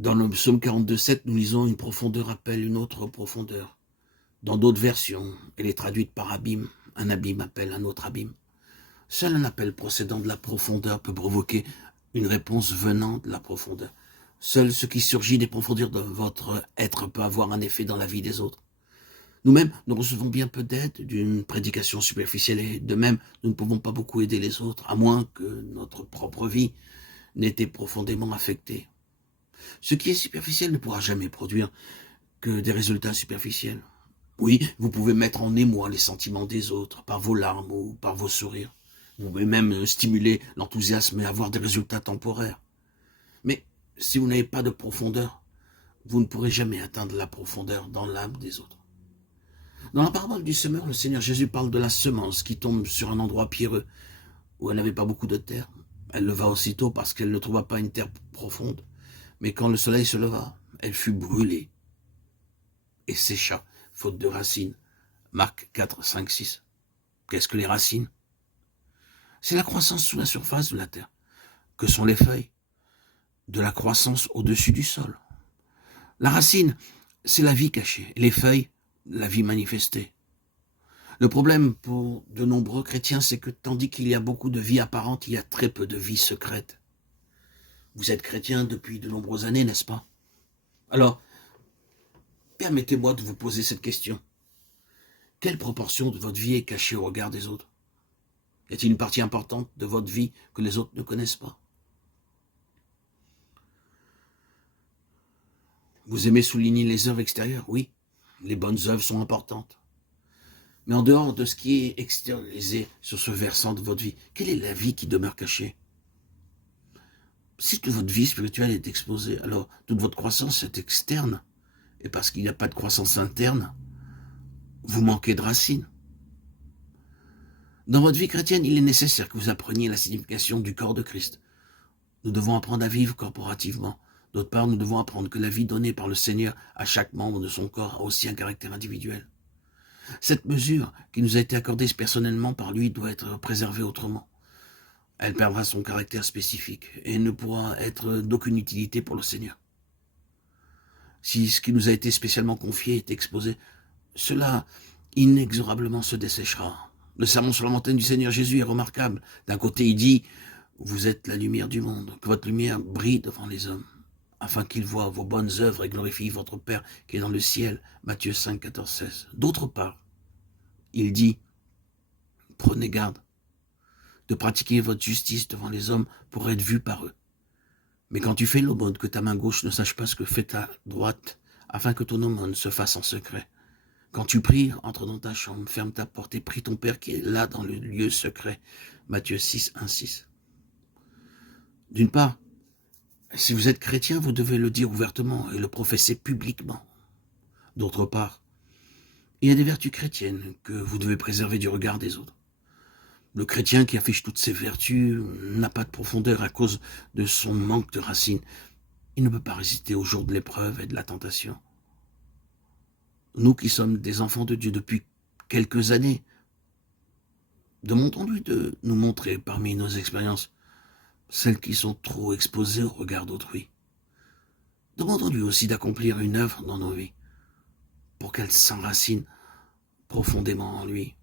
Dans le psaume 42,7, nous lisons « Une profondeur appelle une autre profondeur ». Dans d'autres versions, elle est traduite par abîme. Un abîme appelle un autre abîme. Seul un appel procédant de la profondeur peut provoquer une réponse venant de la profondeur. Seul ce qui surgit des profondeurs de votre être peut avoir un effet dans la vie des autres. Nous-mêmes, nous recevons bien peu d'aide d'une prédication superficielle et de même, nous ne pouvons pas beaucoup aider les autres, à moins que notre propre vie n'ait été profondément affectée. Ce qui est superficiel ne pourra jamais produire que des résultats superficiels. Oui, vous pouvez mettre en émoi les sentiments des autres par vos larmes ou par vos sourires. Vous pouvez même stimuler l'enthousiasme et avoir des résultats temporaires. Mais si vous n'avez pas de profondeur, vous ne pourrez jamais atteindre la profondeur dans l'âme des autres. Dans la parabole du semeur, le Seigneur Jésus parle de la semence qui tombe sur un endroit pierreux où elle n'avait pas beaucoup de terre. Elle leva aussitôt parce qu'elle ne trouva pas une terre profonde. Mais quand le soleil se leva, elle fut brûlée et sécha, faute de racines. Marc 4, 5, 6. Qu'est-ce que les racines? C'est la croissance sous la surface de la terre. Que sont les feuilles? De la croissance au-dessus du sol. La racine, c'est la vie cachée. Les feuilles, la vie manifestée. Le problème pour de nombreux chrétiens, c'est que tandis qu'il y a beaucoup de vie apparente, il y a très peu de vie secrète. Vous êtes chrétien depuis de nombreuses années, n'est-ce pas? Alors, permettez-moi de vous poser cette question. Quelle proportion de votre vie est cachée au regard des autres? Y a-t-il une partie importante de votre vie que les autres ne connaissent pas? Vous aimez souligner les œuvres extérieures? Oui, les bonnes œuvres sont importantes. Mais en dehors de ce qui est extériorisé sur ce versant de votre vie, quelle est la vie qui demeure cachée? Si toute votre vie spirituelle est exposée, alors toute votre croissance est externe. Et parce qu'il n'y a pas de croissance interne, vous manquez de racines. Dans votre vie chrétienne, il est nécessaire que vous appreniez la signification du corps de Christ. Nous devons apprendre à vivre corporativement. D'autre part, nous devons apprendre que la vie donnée par le Seigneur à chaque membre de son corps a aussi un caractère individuel. Cette mesure qui nous a été accordée personnellement par lui doit être préservée autrement. Elle perdra son caractère spécifique et ne pourra être d'aucune utilité pour le Seigneur. Si ce qui nous a été spécialement confié est exposé, cela inexorablement se desséchera. Le sermon sur la montagne du Seigneur Jésus est remarquable. D'un côté, il dit « Vous êtes la lumière du monde, que votre lumière brille devant les hommes, afin qu'ils voient vos bonnes œuvres et glorifient votre Père qui est dans le ciel. » Matthieu 5, 14, 16. D'autre part, il dit « Prenez garde de pratiquer votre justice devant les hommes pour être vu par eux. Mais quand tu fais l'aumône, que ta main gauche ne sache pas ce que fait ta droite, afin que ton aumône se fasse en secret. Quand tu pries, entre dans ta chambre, ferme ta porte et prie ton Père qui est là dans le lieu secret. » Matthieu 6, 1, 6. D'une part, si vous êtes chrétien, vous devez le dire ouvertement et le professer publiquement. D'autre part, il y a des vertus chrétiennes que vous devez préserver du regard des autres. Le chrétien qui affiche toutes ses vertus n'a pas de profondeur à cause de son manque de racines. Il ne peut pas résister au jour de l'épreuve et de la tentation. Nous qui sommes des enfants de Dieu depuis quelques années, demandons-lui de nous montrer parmi nos expériences celles qui sont trop exposées au regard d'autrui. Demandons-lui aussi d'accomplir une œuvre dans nos vies pour qu'elle s'enracine profondément en lui.